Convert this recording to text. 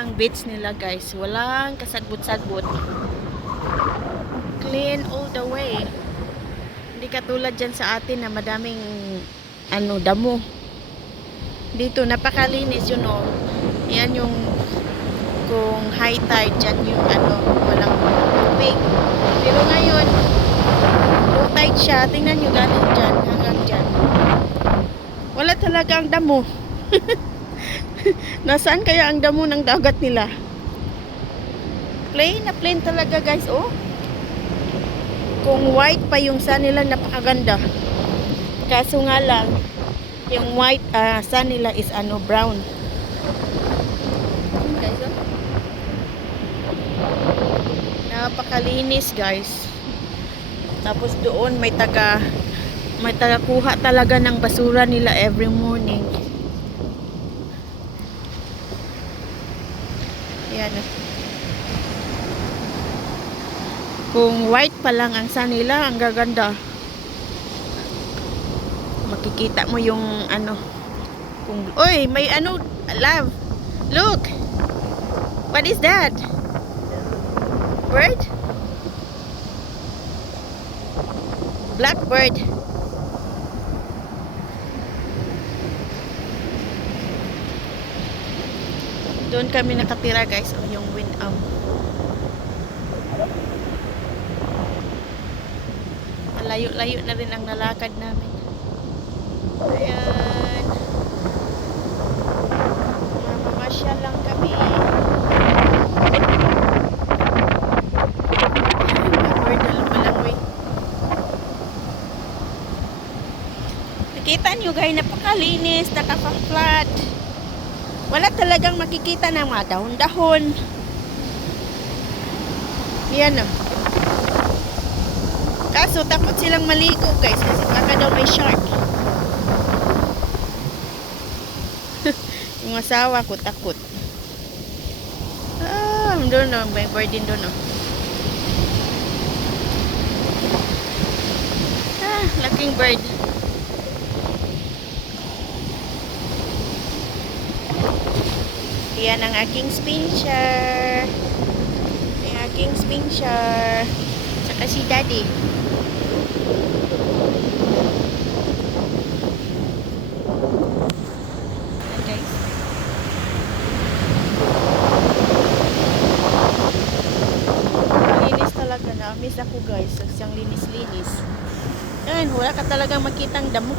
ang beach nila guys. Walang kasagbot-sagbot. Clean all the way. Hindi katulad dyan sa atin na madaming damo. Dito napakalinis yun oh. Yan yung kung high tide dyan yung walang tubig. Pero ngayon low tide siya. Tingnan nyo galing dyan hanggang dyan. Wala talaga ang damo. Nasaan kaya ang damo ng dagat nila? Plain na plain talaga guys oh. Kung white pa yung sun nila, napakaganda. Kaso nga lang yung white sun nila is brown. Guys oh. Napakalinis guys. Tapos doon may taga kuha talaga ng basura nila every morning. Yan. Kung white pa lang ang sun nila, ang gaganda. Makikita mo yung kung oy, may love. Look. What is that? Bird? Blackbird. Doon kami nakatira guys, oh, yung Win-am. Layo-layo na rin ang nalakad namin. Ayan. Mamamasya lang kami. Blackbird na lumalangoy. Nakita nyo guys, napakalinis, nakaka-flat. Wala talagang makikita ng mga dahon-dahon. Yan o. Kaso takot silang maligo guys kasi baka daw may shark. Yung asawa ko takot. Doon o. May bird din doon o. Laking bird. Yan ang aking spincher. Ang aking spincher. Saka si daddy. Okay. Linis talaga. Na-miss ako guys. Siyang linis-linis. Ayan, wala ka talagang makitang damo.